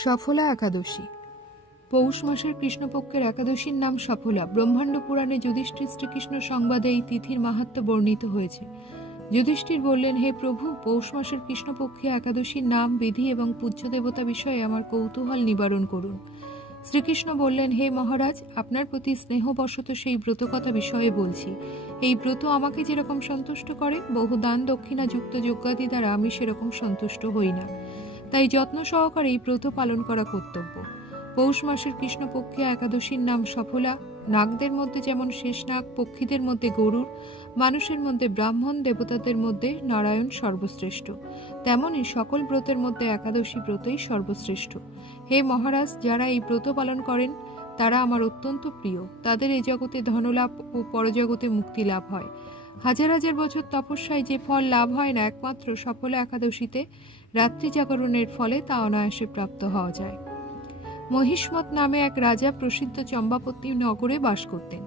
সফলা একাদশী। পৌষ মাসের কৃষ্ণপক্ষের একাদশীর নাম সফলা। ব্রহ্মাণ্ড পুরাণে যুধিষ্ঠির শ্রীকৃষ্ণ সংবাদে এই তিথির মাহাত্ম্য বর্ণিত হয়েছে। যুধিষ্ঠির বললেন, হে প্রভু, পৌষ মাসের কৃষ্ণপক্ষীয় একাদশীর নাম, বিধি এবং পূজ্য দেবতা বিষয়ে আমার কৌতূহল নিবারণ করুন। শ্রীকৃষ্ণ বললেন, হে মহারাজ, আপনার প্রতি স্নেহবশত সেই ব্রতকথা বিষয়ে বলছি। এই ব্রত আমাকে যেরকম সন্তুষ্ট করে, বহু দান দক্ষিণা যুক্ত যজ্ঞাদি দ্বারা আমি সেরকম সন্তুষ্ট হই না। তাই যত্ন সহকারে এই ব্রত পালন করা কর্তব্য। পৌষ মাসের কৃষ্ণপক্ষীয় একাদশীর নাম সফলা। নাগদের মধ্যে যেমন শেষনাগ, পক্ষীদের মধ্যে গরুড়, মানুষের মধ্যে ব্রাহ্মণ, দেবতাদের মধ্যে নারায়ণ সর্বশ্রেষ্ঠ, তেমনই সকল ব্রতের মধ্যে একাদশী ব্রতই সর্বশ্রেষ্ঠ। হে মহারাজ, যারা এই ব্রত পালন করেন তারা আমার অত্যন্ত প্রিয়। তাদের এই জগতে ধনলাভ ও পরজগতে মুক্তি লাভ হয়। হাজার হাজার বছর তপস্যায় যে ফল লাভ হয় না, একমাত্র সফলা একাদশীতে রাত্রি জাগরণের ফলে তা অনায়াসে প্রাপ্ত হওয়া যায়। মহিষ্মত নামে এক রাজা প্রসিদ্ধ চম্পাবতী নগরে বাস করতেন।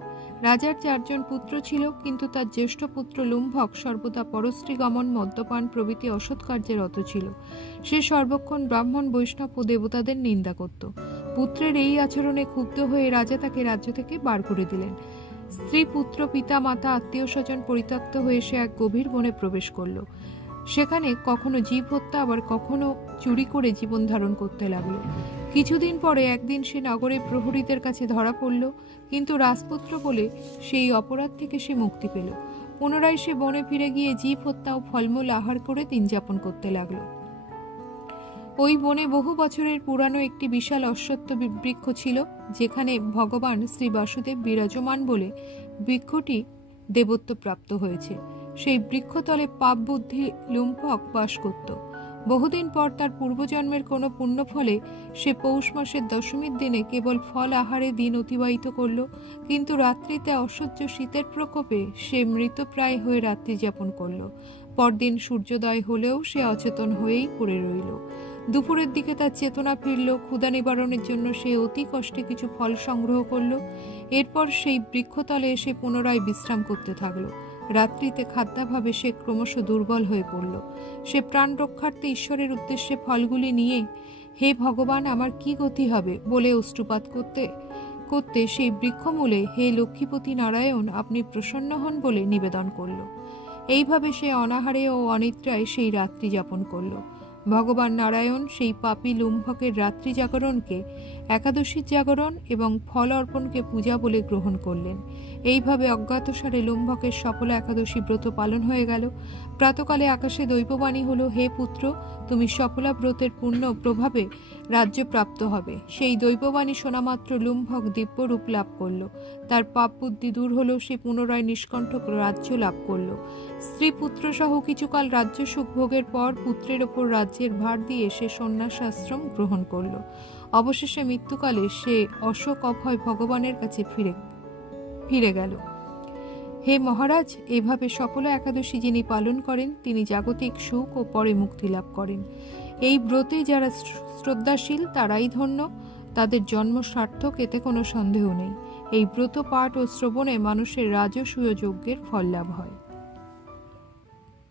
রাজার 4 জন পুত্র ছিল, কিন্তু তার জ্যেষ্ঠ পুত্র লুম্ভক সর্বদা পরস্ত্রী গমন, মদ্যপান প্রভৃতি অসৎ কার্যে রত ছিল। সে সর্বক্ষণ ব্রাহ্মণ, বৈষ্ণব ও দেবতাদের নিন্দা করত। পুত্রের এই আচরণে ক্ষুব্ধ হয়ে রাজা তাকে রাজ্য থেকে বার করে দিলেন। স্ত্রী, পুত্র, পিতা, মাতা, আত্মীয় স্বজন পরিত্যক্ত হয়ে সে এক গভীর বনে প্রবেশ করল। সেখানে কখনো জীব হত্যা, আবার কখনো চুরি করে জীবন ধারণ করতে লাগলো। কিছুদিন পরে একদিন সে নগরের প্রহরীদের কাছে ধরা পড়ল, কিন্তু রাজপুত্র বলে সেই অপরাধ থেকে সে মুক্তি পেল। পুনরায় সে বনে ফিরে গিয়ে জীব হত্যা ও ফলমূল আহার করে দিন যাপন করতে লাগলো। ওই বনে বহু বছরের পুরানো একটি বিশাল অশ্বত্থ বৃক্ষ ছিল, যেখানে ভগবান শ্রী বাসুদেব বিরাজমান বলে বৃক্ষটি দেবত্ব প্রাপ্ত হয়েছে। সেই বৃক্ষতলে পাপ বুদ্ধি লুম্ভক বাস করত। বহুদিন পর তার পূর্বজন্মের কোনো পুণ্য ফলে সে পৌষ মাসের দশমীর দিনে কেবল ফল আহারে দিন অতিবাহিত করল, কিন্তু রাত্রিতে অসহ্য শীতের প্রকোপে সে মৃতপ্রায় হয়ে রাত্রি যাপন করল। পরদিন সূর্যোদয় হলেও সে অচেতন হয়েই পড়ে রইল। দুপুরের দিকে তার চেতনা ফিরল। ক্ষুধা নিবারণের জন্য সে অতি কষ্টে কিছু ফল সংগ্রহ করল। এরপর সেই বৃক্ষতলে এসে পুনরায় বিশ্রাম করতে থাকলো। রাত্রিতে খাদ্যাভাবে সে ক্রমশ দুর্বল হয়ে পড়ল। সে প্রাণ রক্ষার্থে ঈশ্বরের উদ্দেশ্যে ফলগুলি নিয়ে, হে ভগবান, আমার কি গতি হবে বলে অশ্রুপাত করতে করতে সেই বৃক্ষমূলে, হে লক্ষ্মীপতি নারায়ণ, আপনি প্রসন্ন হন বলে নিবেদন করল। এইভাবে সে অনাহারে ও অনিদ্রায় সেই রাত্রি যাপন করল। ভগবান নারায়ণ সেই পাপী লুম্ভকের রাত্রি জাগরণকে একাদশীর জাগরণ এবং ফল অর্পণকে পূজা বলে গ্রহণ করলেন। এইভাবে অজ্ঞাতসারে লুম্ভকের সফলা একাদশী ব্রত পালন হয়ে গেল। প্রাতকালে আকাশে দৈববাণী হলো, হে পুত্র, তুমি সফলা ব্রতের পূর্ণ প্রভাবে রাজ্য প্রাপ্ত হবে। সেই দৈববাণী শোনামাত্র লুম্ভক দিব্য রূপ লাভ করল। তার পাপ বুদ্ধি দূর হলো, সে পুনরায় নিষ্কণ্ঠক রাজ্য লাভ করল। স্ত্রী পুত্র সহ কিছুকাল রাজ্য সুখ ভোগের পর পুত্রের ওপর রাজ্যের ভার দিয়ে সে সন্ন্যাস আশ্রম গ্রহণ করল। অবশেষে মৃত্যুকালে সে অশোক অভয় ভগবানের কাছে ফিরে গেল। হে মহারাজ, এভাবে সফলা একাদশী যিনি পালন করেন তিনি জাগতিক সুখ ও পরে মুক্তি লাভ করেন। এই ব্রতে যারা শ্রদ্ধাশীল তারাই ধন্য, তাদের জন্ম সার্থক, এতে কোনো সন্দেহ নেই। এই ব্রত পাঠ ও শ্রবণে মানুষের রাজসূয় যজ্ঞের ফল লাভ হয়।